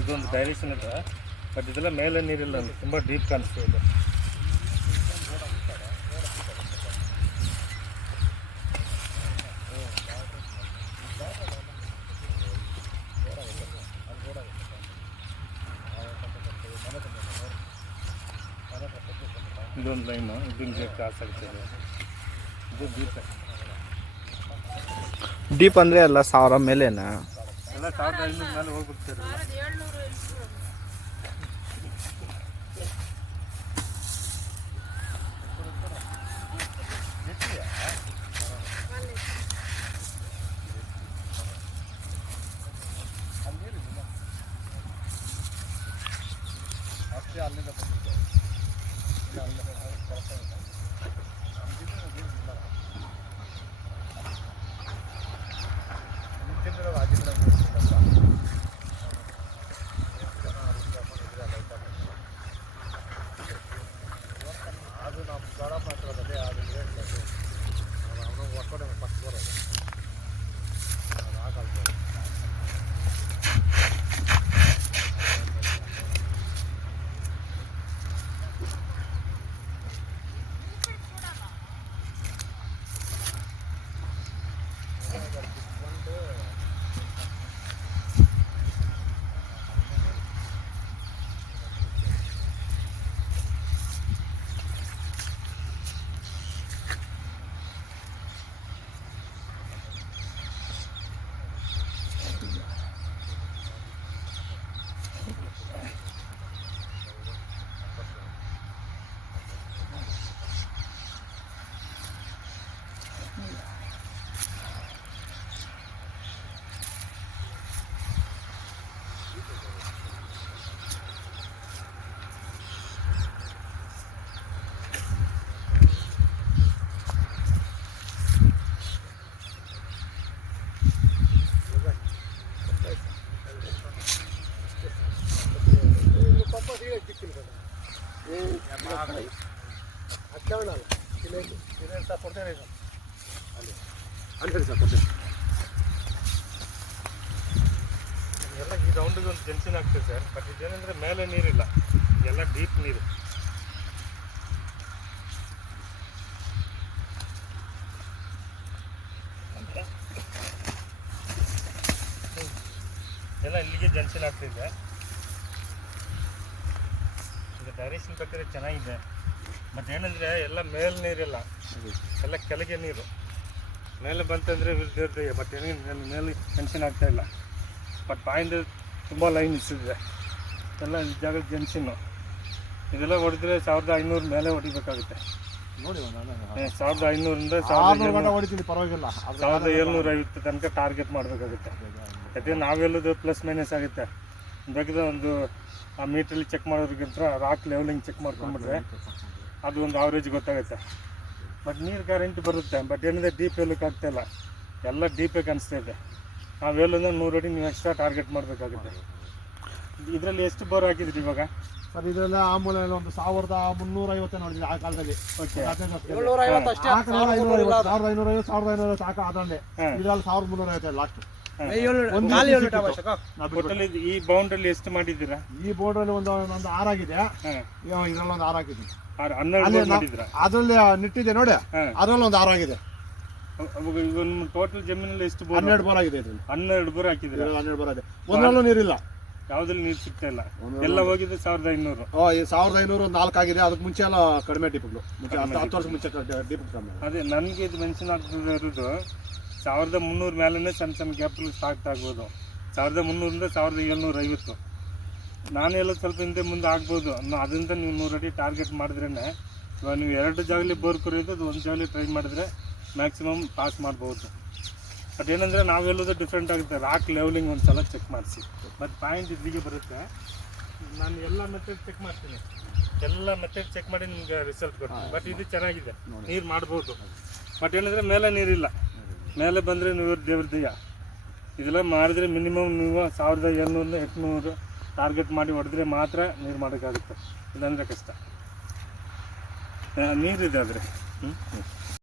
ಇದೊಂದು ಡೈರೆಕ್ಷನ್ ಇದೆ, ಬಟ್ ಇದೆಲ್ಲ ಮೇಲೆ ನೀರಿಲ್ಲ, ತುಂಬ ಡೀಪ್ ಕಾಣಿಸ್ತಾ ಇದೆ. ಇದೊಂದು ಲೈನು ಇದಕ್ಕೆ ಕ್ರಾಸ್ ಆಗ್ತದೆ. ಇದು ಡೀಪ್ ಅಂದರೆ ಎಲ್ಲ 1000 ಮೇಲೆನಾ? ಎಲ್ಲ 1500 ಮೇಲೆ ಹೋಗ್ಬಿಡ್ತಾರೆ. ಎಲ್ಲ ಈ ರೌಂಡಿಗೆ ಒಂದು ಜಂಕ್ಷನ್ ಆಗ್ತದೆ ಸರ್, ಬಟ್ ಇದೇನೆಂದರೆ ಮೇಲೆ ನೀರಿಲ್ಲ, ಎಲ್ಲ ಡೀಪ್ ನೀರು. ಎಲ್ಲ ಇಲ್ಲಿಗೆ ಜಂಕ್ಷನ್ ಆಗ್ತಿದೆ. ಇದು ಡೈರೆಕ್ಷನ್ ಪ್ರಕಾರ ಚೆನ್ನಾಗಿದೆ, ಬಟ್ ಏನಂದರೆ ಎಲ್ಲ ಮೇಲೆ ನೀರಿಲ್ಲ, ಎಲ್ಲ ಕೆಳಗೆ ನೀರು. ಮೇಲೆ ಬಂತಂದರೆ ವಿರುದ್ಧ, ಬಟ್ ಏನು ಮೇಲೆ ಜಂಕ್ಷನ್ ಆಗ್ತಾಯಿಲ್ಲ. ಬಟ್ ಪಾಯಿಂಟ್ ತುಂಬ ಲೈನ್ ಇಟ್ಟಿದೆ, ಎಲ್ಲ ಈ ಜಾಗ ಜಂಕ್ಷನ್ನು. ಇದೆಲ್ಲ ಹೊಡೆದ್ರೆ 1500 ಮೇಲೆ ಹೊಡಿಬೇಕಾಗುತ್ತೆ ನೋಡಿ. 1500ರಿಂದ 1750 ತನಕ ಟಾರ್ಗೆಟ್ ಮಾಡಬೇಕಾಗುತ್ತೆ. ಯಾಕೆ ನಾವೆಲ್ಲದು ಪ್ಲಸ್ ಮೈನಸ್ ಆಗುತ್ತೆ. ಬೇಕಾದ್ರೆ ಒಂದು ಆ ಮೀಟ್ರಲ್ಲಿ ಚೆಕ್ ಮಾಡೋದಕ್ಕಿಂತ ರಾಕ್ ಲೆವೆಲಿಂಗ್ ಚೆಕ್ ಮಾಡ್ಕೊಂಡ್ಬಿಟ್ರೆ ಅದು ಒಂದು ಆವ್ರೇಜ್ ಗೊತ್ತಾಗುತ್ತೆ. ಬಟ್ ನೀರು ಗ್ಯಾರಂಟಿ ಬರುತ್ತೆ, ಬಟ್ ಏನಿದೆ ಡೀಪ್ ವೆಲ್ಲಕ್ಕೆ ಆಗ್ತಾಯಿಲ್ಲ, ಎಲ್ಲ ಡೀಪೇ ಕಾಣಿಸ್ತಾ ಇದೆ. ಆ ವೆಲ್ಲನ್ನು 100 ಅಡಿ ನೀವು ಎಕ್ಸ್ಟ್ರಾ ಟಾರ್ಗೆಟ್ ಮಾಡಬೇಕಾಗುತ್ತೆ. ಇದರಲ್ಲಿ ಎಷ್ಟು ಬೋರ್ ಹಾಕಿದ್ರಿ ಇವಾಗ ಸರ್? ಇದೆಲ್ಲ ಆಮೂಲ ಒಂದು 1350 ನೋಡಿದ್ವಿ ಆ ಕಾಲದಲ್ಲಿ. ಇದ್ರಲ್ಲಿ 1350 ಲಾಸ್ಟ್. ಈ ಬೌಂಡ್ರಲ್ಲಿ ಎಷ್ಟು ಮಾಡಿದ್ದೀರಾ? ಈ ಬೋರ್ಡಲ್ಲಿ ಒಂದು 6 ಆಗಿದೆ, ಇದ್ರಲ್ಲಿ ಒಂದು 6 ಹಾಕಿದ್ವಿ. ಅದ್ರಲ್ಲಿ ನಿಟ್ಟಿದೆ ನೋಡಿ, ಅದ್ರಲ್ಲಿ ಒಂದು 6 ಆಗಿದೆ. ಟೋಟಲ್ ಜಮೀನಲ್ಲಿ ಎಷ್ಟು ಬೋರ್? 12 ಬೋರ್ ಆಗಿದೆ. 12 ಬೋರ್ ಹಾಕಿದ್ರೆ 12 ಬೋರ್ ಆಗಿದೆ. ಒಂದ್ರಲ್ಲೂ ನೀರಿಲ್ಲ, ಯಾವ್ದ್ರಲ್ಲಿ ನೀರು ಸಿಗ್ತಾ ಇಲ್ಲ, ಎಲ್ಲ ಹೋಗಿದೆ 1500. ಈ 1500 ಒಂದು 4 ಆಗಿದೆ. ಅದಕ್ಕೆ ಮುಂಚೆ ಎಲ್ಲ ಕಡಿಮೆ ಡಿಪ್ಗಳು, ಮುಂಚೆ 10 ವರ್ಷ ಮುಂಚೆ ಡಿಪ್ ಕಡಿಮೆ. ಅದೇ ನನಗೆ ಇದು ಮೆನ್ಷನ್ ಆಗ್ತಿರೋದು 1300 ಮೇಲೇ ಸಣ್ಣ ಸಣ್ಣ ಗ್ಯಾಪ್ಗಳು ಸ್ಟಾರ್ಟ್ ಆಗ್ಬೋದು. 1300ರಿಂದ 1750. ನಾನು ಹೇಳೋದು ಸ್ವಲ್ಪ ಹಿಂದೆ ಮುಂದೆ ಆಗ್ಬೋದು. ಅದರಿಂದ ನೀವು 100 ಅಡಿ ಟಾರ್ಗೆಟ್ ಮಾಡಿದ್ರೇ, ಇವಾಗ ನೀವು 2 ಜಾಗಲಿ ಬೋರ್ ಕೊರಿಯೋದು, ಅದು 1 ಜಾಗಲಿ ಟ್ರೈ ಮಾಡಿದ್ರೆ ಮ್ಯಾಕ್ಸಿಮಮ್ ಪಾಸ್ ಮಾಡ್ಬೋದು. ಬಟ್ ಏನಂದರೆ ನಾವೆಲ್ಲೋದು ಡಿಫ್ರೆಂಟ್ ಆಗುತ್ತೆ. ರಾಕ್ ಲೆವೆಲಿಂಗ್ ಒಂದು ಸಲ ಚೆಕ್ ಮಾಡಿಸಿ, ಮತ್ತು ಪಾಯಿಂಟ್ ಇಲ್ಲಿಗೆ ಬರುತ್ತೆ. ನಾನು ಎಲ್ಲ ಮೆಥಡ್ ಚೆಕ್ ಮಾಡ್ತೀನಿ, ಎಲ್ಲ ಮೆಥಡ್ ಚೆಕ್ ಮಾಡಿ ನಿಮ್ಗೆ ರಿಸಲ್ಟ್ ಕೊಡ್ತೀನಿ. ಬಟ್ ಇದು ಚೆನ್ನಾಗಿದೆ, ನೀರು ಮಾಡ್ಬೋದು. ಬಟ್ ಏನಂದರೆ ಮೇಲೆ ನೀರಿಲ್ಲ, ಮೇಲೆ ಬಂದರೆ ನೀವು ದೇವ್ರದಯ್ಯ. ಇದೆಲ್ಲ ಮಾಡಿದ್ರೆ ಮಿನಿಮಮ್ ನೀವು 1700 800 ಟಾರ್ಗೆಟ್ ಮಾಡಿ ಹೊಡೆದ್ರೆ ಮಾತ್ರ ನೀರು ಮಾಡೋಕ್ಕಾಗುತ್ತೆ, ಇಲ್ಲಾಂದರೆ ಕಷ್ಟ. ನೀರಿದೆ ಆದರೆ